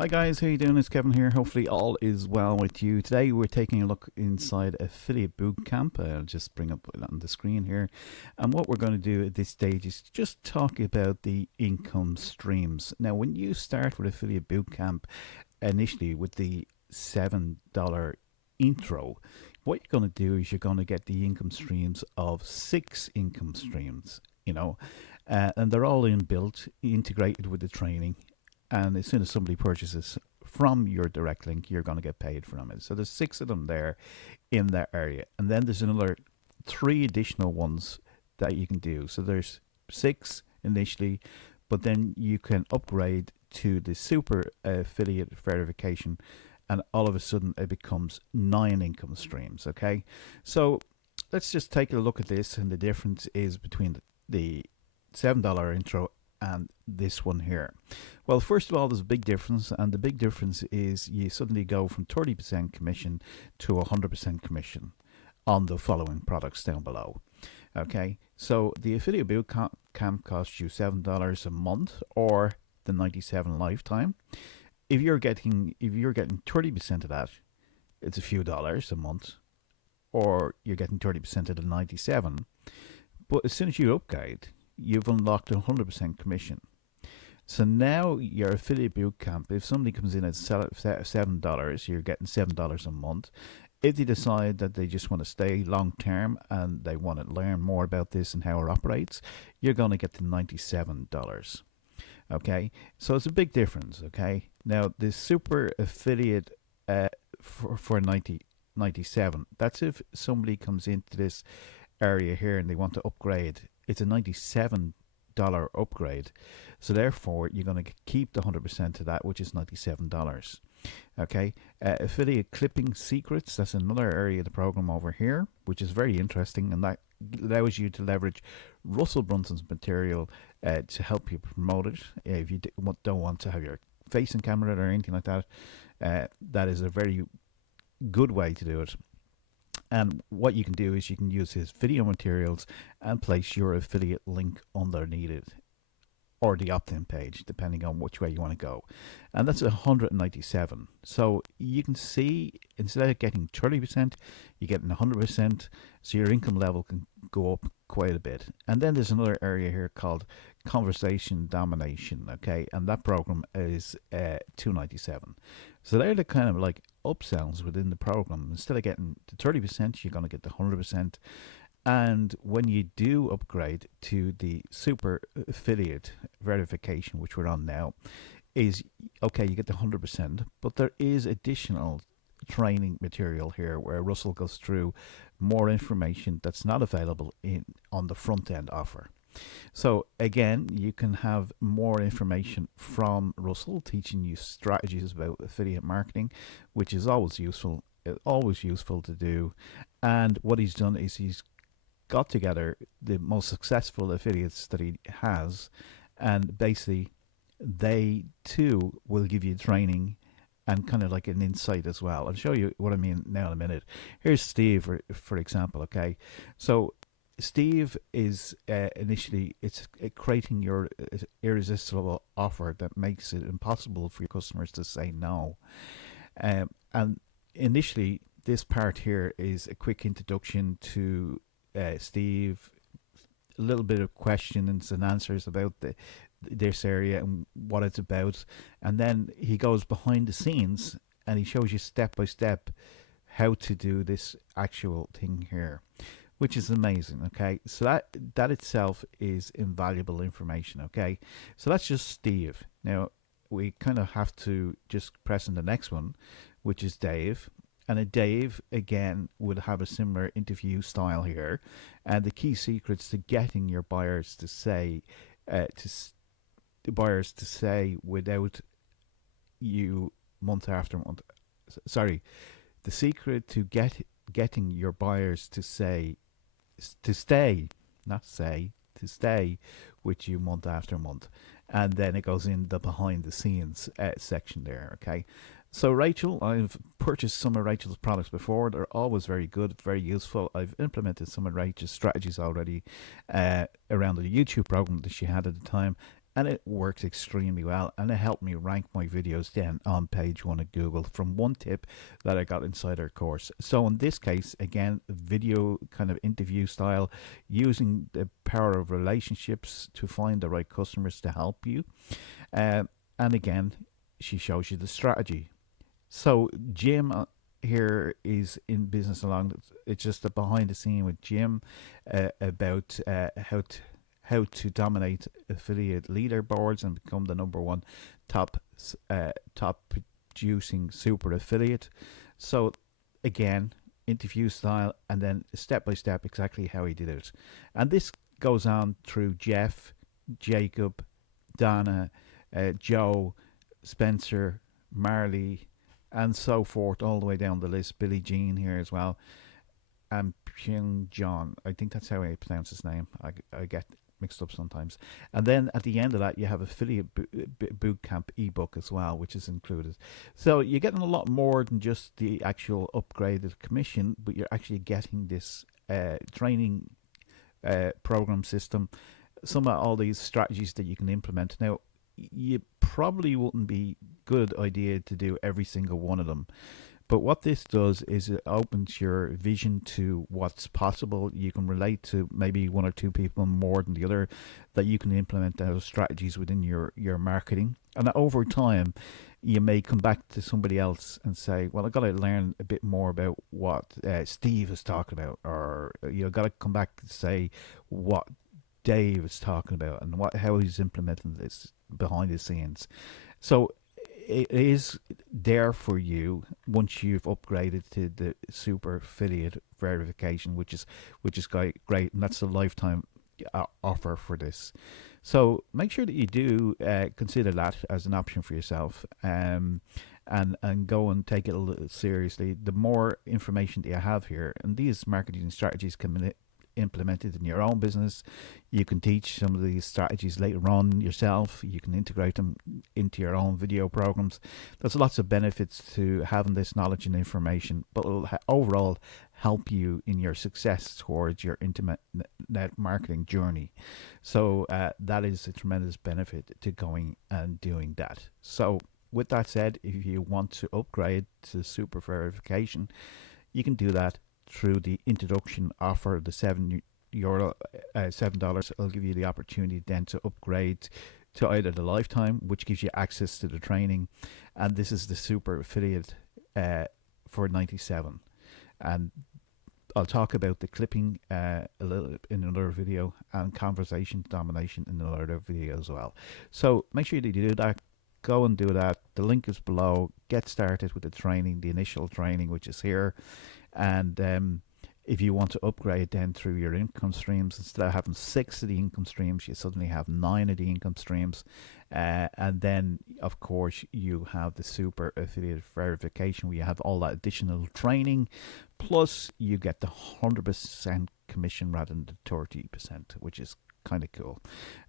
Hi guys, how you doing? It's Kevin here. Hopefully all is well with you. Today we're taking a look inside Affiliate Bootcamp. I'll just bring up on the screen here. And what we're going to do at this stage is just talk about the income streams. Now, when you start with Affiliate Bootcamp initially with the $7 intro, what you're going to do is you're going to get the income streams of 6 income streams, and they're all inbuilt, integrated with the training, and as soon as somebody purchases from your direct link, you're going to get paid from it. So there's 6 of them there in that area, and then there's another 3 additional ones that you can do. So there's 6 initially, but then you can upgrade to the super affiliate verification, and all of a sudden it becomes 9 income streams. Okay, so let's just take a look at this, and the difference is between the $7 intro and this one here. Well, first of all, there's a big difference, and the big difference is you suddenly go from 30% commission to 100% commission on the following products down below. Okay, so the affiliate bootcamp costs you $7 a month, or the 97 lifetime. If you're getting 30% of that, it's a few dollars a month, or you're getting 30% of the 97. But as soon as you upgrade, you've unlocked 100% commission. So now your affiliate bootcamp, if somebody comes in at $7, you're getting $7 a month. If they decide that they just want to stay long term and they want to learn more about this and how it operates, you're going to get to $97. Okay, so it's a big difference. Okay, now the super affiliate for 97, that's if somebody comes into this area here and they want to upgrade. It's a $97 upgrade, so therefore you're going to keep the 100% of that, which is $97. Okay, affiliate clipping secrets, that's another area of the program over here, which is very interesting, and that allows you to leverage Russell Brunson's material to help you promote it. If you don't want to have your face in camera or anything like that, that is a very good way to do it. And what you can do is you can use his video materials and place your affiliate link underneath it, or the opt-in page, depending on which way you want to go. And that's 197. So you can see, instead of getting 30%, you're getting 100%. So your income level can go up quite a bit. And then there's another area here called Conversation Domination. Okay, and that program is 297. So they're the kind of like upsells within the program. Instead of getting the 30%, you're going to get the 100%. And when you do upgrade to the super affiliate verification, which we're on now, is okay, you get the 100%, but there is additional training material here where Russell goes through more information that's not available on the front end offer. So again, you can have more information from Russell teaching you strategies about affiliate marketing, which is always useful to do. And what he's done is he's got together the most successful affiliates that he has, and basically they too will give you training and kind of like an insight as well. I'll show you what I mean now in a minute. Here's Steve, for example. Okay, so Steve is initially it's creating your irresistible offer that makes it impossible for your customers to say no. And initially, this part here is a quick introduction to Steve, a little bit of questions and answers about this area and what it's about, and then he goes behind the scenes and he shows you step by step how to do this actual thing here, which is amazing. Okay, so that itself is invaluable information. Okay, so that's just Steve. Now we kind of have to just press on the next one, which is Dave. And Dave, again, would have a similar interview style here. And the key secrets to getting your buyers to say, without you month after month. Sorry, the secret to getting your buyers to stay with you month after month. And then it goes in the behind the scenes section there. Okay. So Rachel, I've purchased some of Rachel's products before. They're always very good, very useful. I've implemented some of Rachel's strategies already around the YouTube program that she had at the time. and it works extremely well, and it helped me rank my videos then on page one of Google from one tip that I got inside our course. So in this case, again, video kind of interview style, using the power of relationships to find the right customers to help you. And again, she shows you the strategy. So Jim here is in business along. It's just a behind the scene with Jim about how to dominate affiliate leaderboards and become the number one top top producing super affiliate. So again, interview style, and then step by step exactly how he did it. And this goes on through Jeff, Jacob, Donna, Joe, Spencer, Marley, and so forth, all the way down the list. Billie Jean here as well, and Pyong John. I think that's how I pronounce his name. I get mixed up sometimes. And then at the end of that, you have affiliate bootcamp ebook as well, which is included. So you're getting a lot more than just the actual upgraded commission, but you're actually getting this training program system, some of all these strategies that you can implement. Now, you probably wouldn't be good idea to do every single one of them. But what this does is it opens your vision to what's possible. You can relate to maybe one or two people more than the other, that you can implement those strategies within your marketing. And over time, you may come back to somebody else and say, well, I've got to learn a bit more about what Steve is talking about. Or you've got to come back and say what Dave is talking about and how he's implementing this behind the scenes. So it is there for you once you've upgraded to the super affiliate verification, which is great, and that's a lifetime offer for this. So make sure that you do consider that as an option for yourself, and go and take it a little seriously. The more information that you have here, and these marketing strategies can be implemented in your own business. You can teach some of these strategies later on yourself. You can integrate them into your own video programs. There's lots of benefits to having this knowledge and information, but it'll overall help you in your success towards your internet marketing journey. So that is a tremendous benefit to going and doing that. So with that said, if you want to upgrade to super verification, you can do that through the introduction offer, the €7, $7. It'll give you the opportunity then to upgrade to either the lifetime, which gives you access to the training, and this is the super affiliate for 97. And I'll talk about the clipping a little in another video, and conversation domination in another video as well. So make sure that you do that. Go and do that. The link is below. Get started with the training, the initial training, which is here. And if you want to upgrade then through your income streams, instead of having 6 of the income streams, you suddenly have 9 of the income streams. And then, of course, you have the super affiliate verification, where you have all that additional training, plus you get the 100% commission rather than the 30%, which is kind of cool.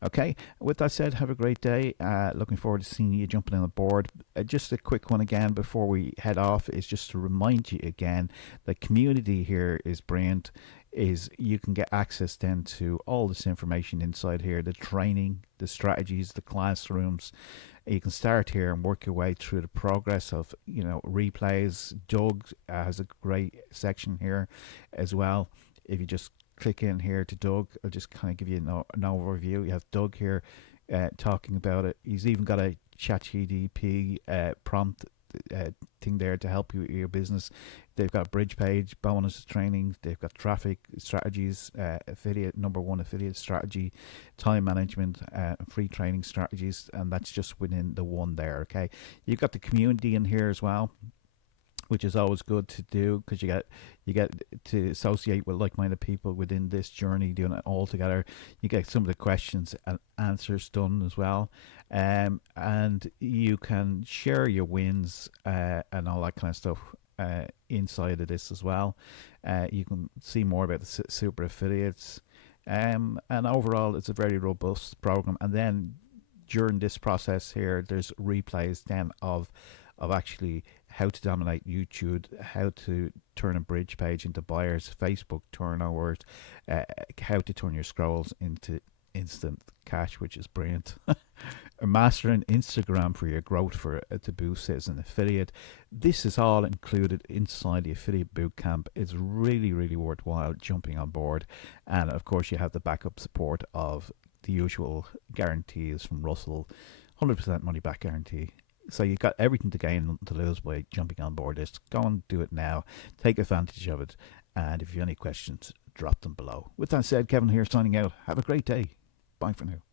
Okay, with that said, have a great day. Looking forward to seeing you jumping on the board. Just a quick one again before we head off is just to remind you again, the community here is brilliant. Is you can get access then to all this information inside here, the training, the strategies, the classrooms. You can start here and work your way through the progress of, replays. Doug has a great section here as well. If you just click in here to Doug, I'll just kind of give you an overview. You have Doug here talking about it. He's even got a ChatGPT prompt thing there to help you with your business. They've got bridge page, bonus training. They've got traffic strategies, affiliate, number one affiliate strategy, time management, free training strategies, and that's just within the one there. Okay, you've got the community in here as well, which is always good to do, because you get to associate with like-minded people within this journey, doing it all together. You get some of the questions and answers done as well, and you can share your wins and all that kind of stuff inside of this as well. You can see more about the super affiliates, and overall it's a very robust program. And then during this process here, there's replays then of actually how to dominate YouTube, how to turn a bridge page into buyers, Facebook turnovers, how to turn your scrolls into instant cash, which is brilliant. Mastering Instagram for your growth to boost as an affiliate. This is all included inside the affiliate bootcamp. It's really, really worthwhile jumping on board. And of course, you have the backup support of the usual guarantees from Russell, 100% money back guarantee. So you've got everything to gain and to lose by jumping on board this. Go and do it now. Take advantage of it. And if you have any questions, drop them below. With that said, Kevin here signing out. Have a great day. Bye for now.